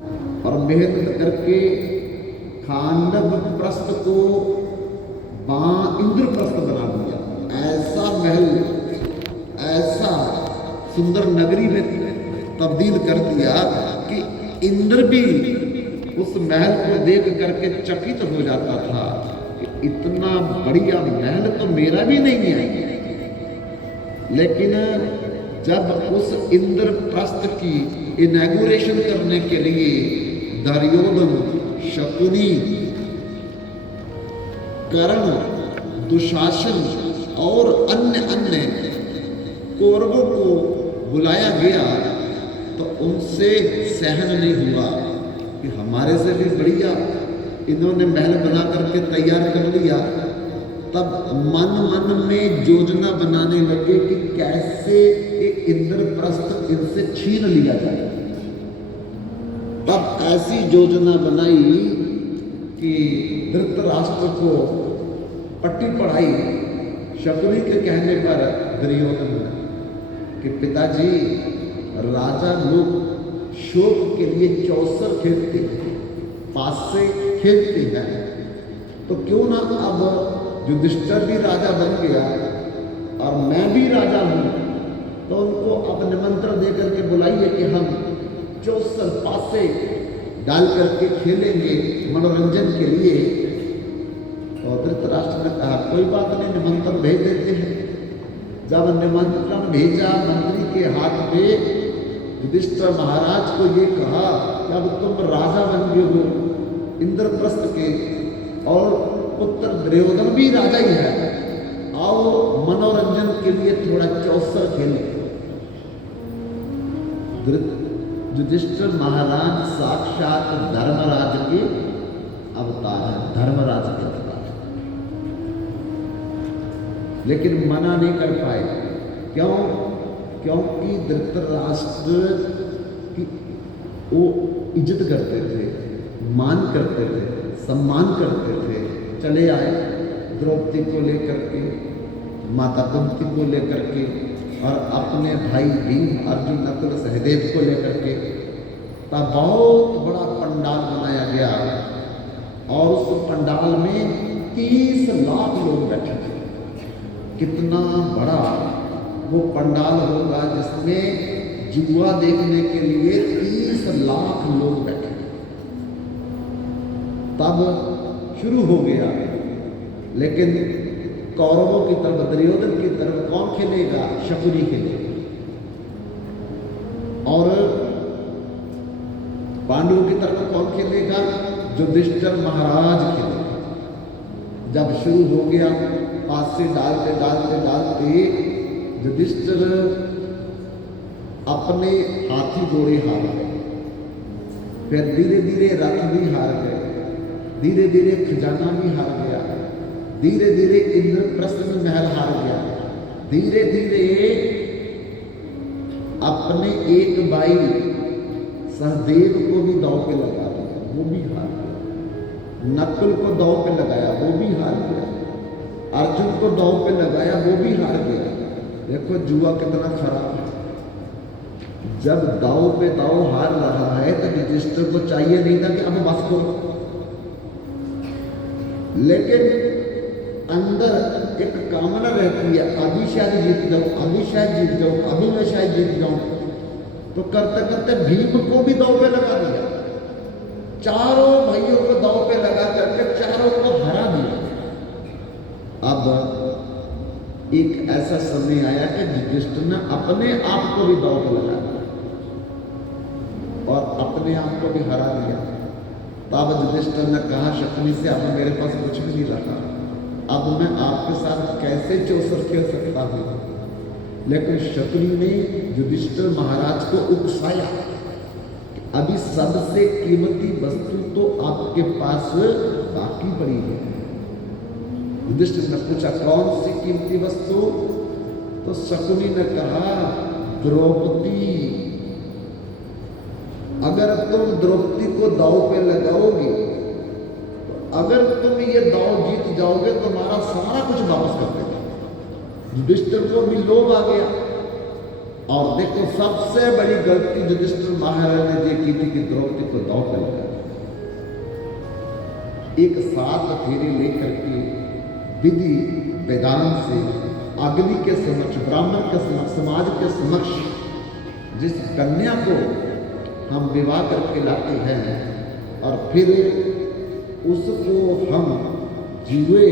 और मेहनत करके खांडव प्रस्थ को इंद्रप्रस्थ बना दिया। ऐसा महल, ऐसा सुंदर नगरी में तब्दील कर दिया कि इंद्र भी उस महल को देख करके चकित हो जाता था कि इतना बढ़िया महल तो मेरा भी नहीं है। लेकिन जब उस इंद्रप्रस्थ की इनॉग्रेशन करने के लिए दुर्योधन, शकुनी, कर्ण, दुशासन और अन्य अन्य कौरवों को बुलाया गया तो उनसे सहन नहीं हुआ कि हमारे से भी बढ़िया इन्होंने महल बना करके तैयार कर लिया। तब मन मन में योजना बनाने लगे कि कैसे इंद्रप्रस्थ इनसे छीन लिया जाए। तब ऐसी योजना बनाई कि धृतराष्ट्र को पट्टी पढ़ाई शकुनी के कहने पर दुर्योधन ने कि पिताजी, राजा लोग शोक के लिए चौसर खेलते हैं, पासे खेलते हैं, तो क्यों ना अब युधिष्ठिर भी राजा बन गया और मैं भी राजा हूं, तो उनको अब निमंत्रण दे करके बुलाइए कि हम चौसर पासे डाल करके खेलेंगे मनोरंजन के लिए। और धृतराष्ट्र ने कहा कोई बात नहीं, निमंत्रण भेज देते हैं। जब निमंत्रण भेजा मंत्री के हाथ में, युधिष्ठिर महाराज को ये कहा कि अब तुम राजा बन गए हो इंद्रप्रस्थ के और पुत्र दुर्योधन भी राजा ही है, आओ मनोरंजन के लिए थोड़ा चौसर खेलें। युधिष्ठिर महाराज साक्षात धर्मराज के अवतार है, धर्मराज के अवतार, लेकिन मना नहीं कर पाए। क्यों? क्योंकि धृतराष्ट्र की वो इज्जत करते थे, मान करते थे, सम्मान करते थे। चले आए द्रौपदी को लेकर के, माता कुंती को लेकर के और अपने भाई भीम, अर्जुन, नकुल, सहदेव को लेकर के। तब बहुत बड़ा पंडाल बनाया गया और उस पंडाल में 30 लाख लोग बैठे थे। कितना बड़ा वो पंडाल होगा जिसमें जुआ देखने के लिए 30 लाख लोग बैठे। तब शुरू हो गया, लेकिन कौरवों की तरफ, दुर्योधन की तरफ कौन खेलेगा? शकुनी खेलेगा। और पांडवों की तरफ कौन खेलेगा? युधिष्ठिर महाराज खेलेगा। जब शुरू हो गया, पास से डालते डालते डालते युधिष्ठिर अपने हाथी घोड़े हार गए, फिर धीरे धीरे रथ भी हार गए, धीरे धीरे खजाना भी हार गया, धीरे धीरे इंद्रप्रस्थ में महल हार गया, धीरे धीरे अपने एक भाई सहदेव को भी दांव पे लगा दिया, वो भी हार गया। नकुल को दांव पे लगाया, वो भी हार गया। अर्जुन को दांव पे लगाया, वो भी हार गया। देखो जुआ कितना खराब है। जब दांव पे दांव हार रहा है तो युधिष्ठिर को चाहिए नहीं था कि अब बस करो, लेकिन अंदर एक कामना रहती है, अभी शायद जीत जाऊं, अभी शायद जीत जाऊं, अभी मैं शायद जीत जाऊं। तो करते करते भीम को भी दांव पे लगा दिया, चारों भाइयों को दांव पे लगा करके चारों को हरा दिया। अब एक ऐसा समय आया कि युधिष्ठिर ने अपने आप को भी दांव पे लगा दिया और अपने आप को भी हरा दिया। तब युधिष्ठिर ने कहा शकुनी से, अब मेरे पास कुछ भी नहीं रहा, अब मैं आपके साथ कैसे चौसर खेल सकता हूं। लेकिन शकुनी ने युधिष्ठिर महाराज को उकसाया, अभी सबसे कीमती वस्तु तो आपके पास बाकी पड़ी है। युधिष्ठिर ने पूछा कौन सी कीमती वस्तु? तो शकुनी ने कहा द्रौपदी। अगर तुम द्रौपदी को दांव पे लगाओगे, तो अगर तुम ये दांव जीत जाओगे तो तुम्हारा सारा कुछ वापस कर देगा। युधिष्ठिर को भी लोभ आ गया और देखो सबसे बड़ी गलती युधिष्ठिर महाराज ने ये की थी कि द्रौपदी को दांव पे लगा, एक साथ फेरे लेकर के विधि वेदांत से अग्नि के समक्ष, ब्राह्मण के समक्ष, समाज के समक्ष जिस कन्या को हम विवाह करके लाते हैं और फिर उसको हम जुए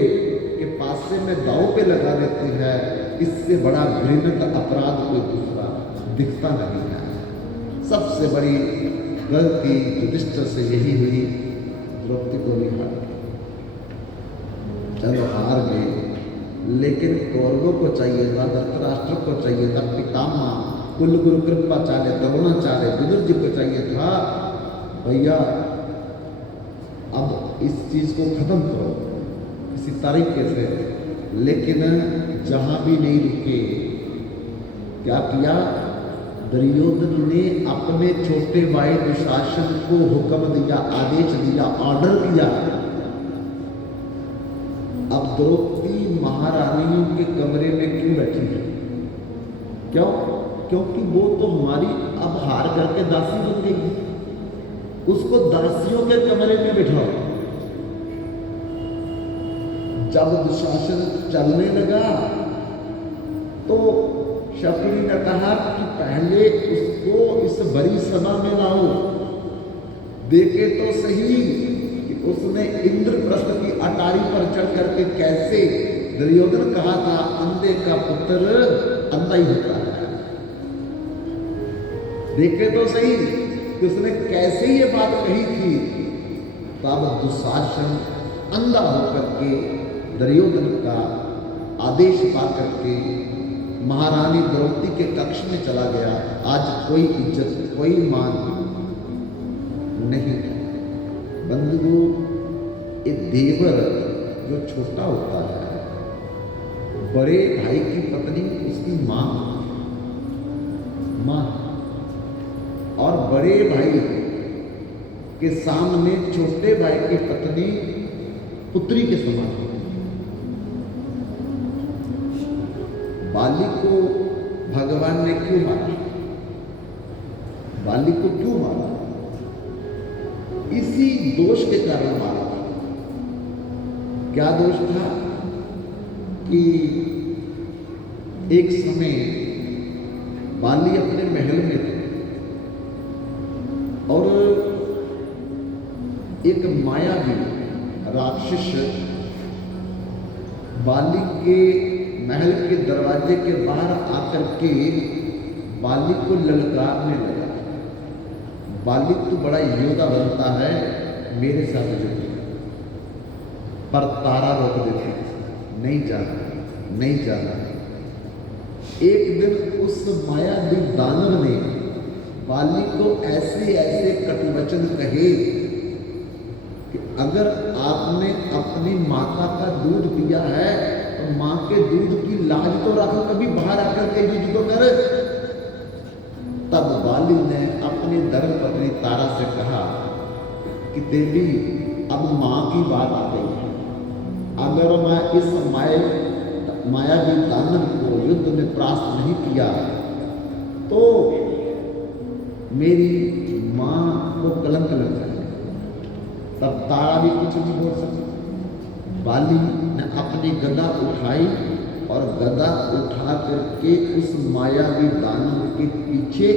के पासे में दांव पे लगा देते हैं, इससे बड़ा घृणित अपराध कोई दूसरा दिखता नहीं है। सबसे बड़ी गलती युधिष्ठिर से यही हुई, द्रौपदी को भी हार गई। चलो हार गए, लेकिन कौरवों को चाहिए था, धृतराष्ट्र को चाहिए था, पितामह कुल गुरु कृपाचार्य द्रोणाचार्य विदुर जी को चाहिए था, भैया अब इस चीज को खत्म करो किसी तरीके से। लेकिन जहां भी नहीं रुके, क्या किया, दुर्योधन ने अपने छोटे भाई दुशासन को हुक्म दिया, आदेश दिया, ऑर्डर दिया, अब द्रौपदी महारानी के कमरे में क्यों बैठी है? क्यों? क्योंकि वो तो हमारी अब हार करके दासी बन गई, उसको दासियों के कमरे में बिठाओ। जब दुशासन चलने लगा तो शकुनी ने कहा कि पहले उसको इस बड़ी सभा में लाओ, देखे तो सही कि उसने इंद्रप्रस्थ की अटारी पर चढ़ करके कैसे, दुर्योधन कहा था अंधे का पुत्र अंधा ही होता है, देखे तो सही कि उसने कैसे ये बात कही थी। तब दुशासन अंधा होकर के दुर्योधन का आदेश पा करके महारानी द्रौपदी के कक्ष में चला गया। आज कोई इज्जत, कोई मान नहीं। बंधुओं, एक देवर जो छोटा होता है, बड़े भाई की पत्नी उसकी मां, और बड़े भाई के सामने छोटे भाई की पत्नी पुत्री के समान। बाली को भगवान ने क्यों मारा? बाली को क्यों मारा? इसी दोष के कारण मारा। क्या दोष था कि एक समय बाली अपने महल में थे और एक मायावी राक्षस बाली के महल के दरवाजे के बाहर आकर के बाली को ललकारने लगा। बाली तो बड़ा योद्धा बनता है, मेरे साथ जुड़, पर तारा रोक देती, नहीं जाना, नहीं जाना। एक दिन उस मायावी दानव ने बाली को ऐसे ऐसे कटुवचन कहे कि अगर आपने अपनी माता का दूध पिया है तो मां के दूध की लाज तो रखो, कभी बाहर आकर के युद्ध को कर। तब बाली ने अपनी धर्मपत्नी तारा से कहा कि देवी, अब मां की बात आ गई है, अगर मैं इस मायावी दानव को युद्ध में परास्त नहीं किया तो मेरी मां को कलंक लग जाएगा। तब तारा भी कुछ नहीं बोल सकती। बाली ने अपनी गदा उठाई और गदा उठा करके उस मायावी दानव के पीछे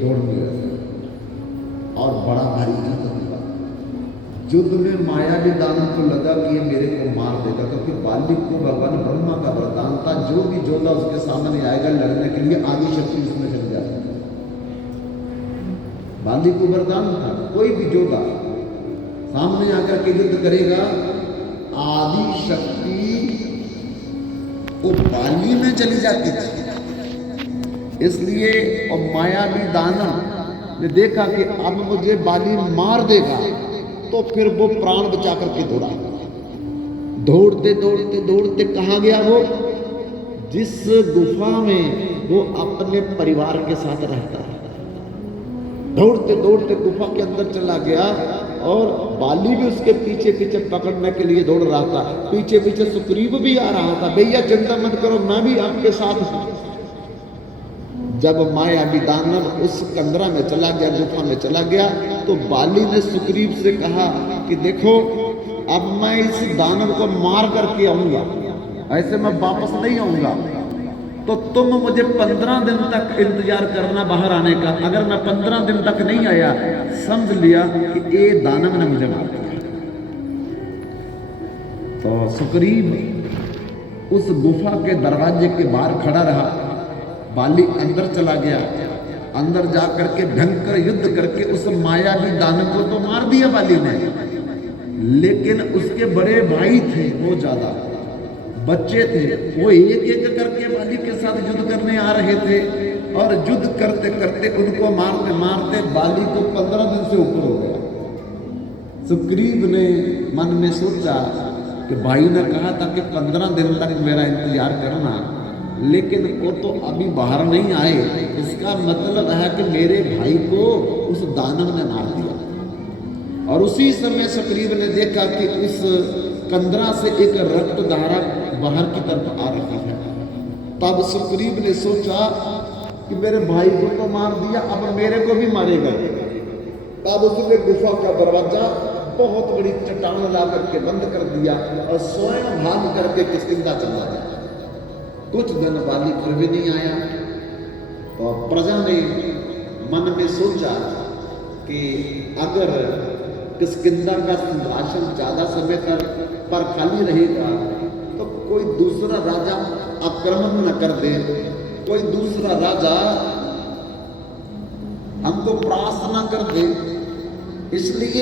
दौड़ने लगा और बड़ा भारी युद्ध हुआ। युद्ध में मायावी दानव को लगा कि ये मेरे को मार देगा, क्योंकि बाली को भगवान ब्रह्मा का वरदान था, जो भी योद्धा उसके सामने आएगा लड़ने के लिए आदि शक्ति उसमें चल जाएगी। बाली को वरदान था, कोई भी योद्धा सामने आकर के युद्ध करेगा, आदि शक्ति वो बाली में चली जाती थी। इसलिए और मायावी दानव ने देखा कि अब मुझे बाली मार देगा, तो फिर वो प्राण बचा करके दौड़ा। दौड़ते दौड़ते दौड़ते कहाँ गया वो? जिस गुफा में वो अपने परिवार के साथ रहता है, दौड़ते दौड़ते गुफा के अंदर चला गया और बाली भी उसके पीछे पीछे पकड़ने के लिए दौड़ रहा था। पीछे पीछे सुग्रीव भी आ रहा था, भैया चिंता मत करो, मैं भी आपके साथ हूं। जब मायावी दानव उस कंदरा में चला गया, गुफा में चला गया, तो बाली ने सुग्रीव से कहा कि देखो अब मैं इस दानव को मार करके आऊंगा, ऐसे मैं वापस नहीं आऊंगा, तो तुम मुझे 15 दिन तक इंतजार करना बाहर आने का। अगर मैं 15 दिन तक नहीं आया, समझ लिया कि ये दानव ने मुझे मार दिया। तो सुग्रीव उस गुफा के दरवाजे के बाहर खड़ा रहा। बाली अंदर चला गया। अंदर जा करके भयंकर युद्ध करके उस मायावी दानव को तो मार दिया बाली ने, लेकिन उसके बड़े भाई थे, वो ज्यादा बच्चे थे, वो एक एक करके बाली के साथ युद्ध करने आ रहे थे, और युद्ध करते करते उनको मारते मारते बाली को 15 दिन से ऊपर हो गया। सुग्रीव ने मन में सोचा कि भाई ने कहा था कि 15 दिन तक मेरा इंतजार करना, लेकिन वो तो अभी बाहर नहीं आए, इसका मतलब है कि मेरे भाई को उस दानव ने मार दिया। और उसी समय सुग्रीव ने देखा कि उस कंदरा से एक रक्त धारा बाहर की तरफ आ रही है। तब सुग्रीव ने सोचा कि मेरे भाई को तो मार दिया, अब मेरे को भी मारेगा। तब उसने गुफा का दरवाजा बहुत बड़ी चट्टान ला करके बंद कर दिया और स्वयं भाग करके किष्किंधा चला गया। कुछ दिन बाली फिर भी नहीं आया, तो प्रजा ने मन में सोचा कि अगर किष्किंधा का सिंहासन ज्यादा समय पर खाली रहेगा तो कोई दूसरा राजा आक्रमण न कर दे, कोई दूसरा राजा हमको परास्त न कर दे, इसलिए